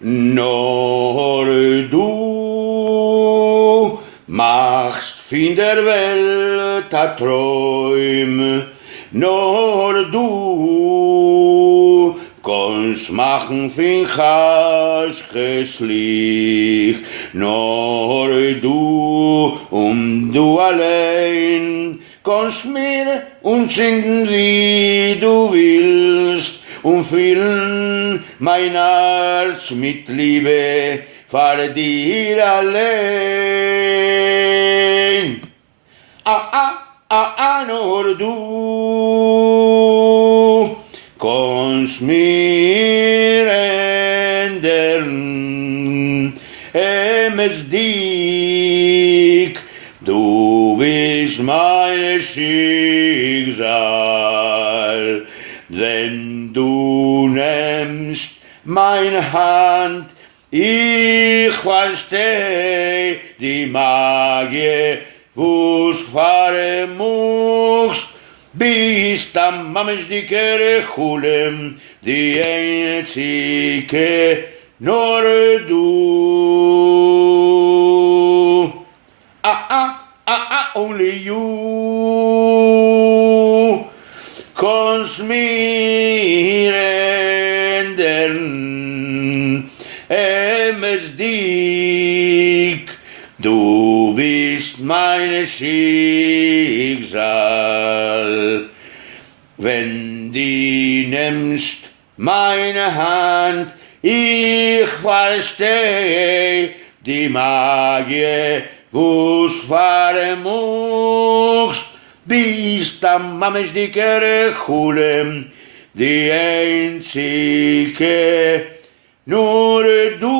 Nur du machst in der Welt a Träum, nur du kannst machen fin Chaschches Licht, nur du allein kannst mir und singen wie du willst und füllen mein Herz mit Liebe vor dir allein. Nur du kannst mir ändern, es dich, du bist mein Schicksal, wenn du nimmst meine Hand, ich versteh die Magie, wo's fahren musst, bist am Mamisch die Chulem, die einzige, nur du. Only you kannst mir ändern, es dich, du bist mein Schicksal. Wenn du nimmst meine Hand, ich versteh die Magie, wo's fahren musst, bist am Mamisch die Chulem, die einzige, nur du.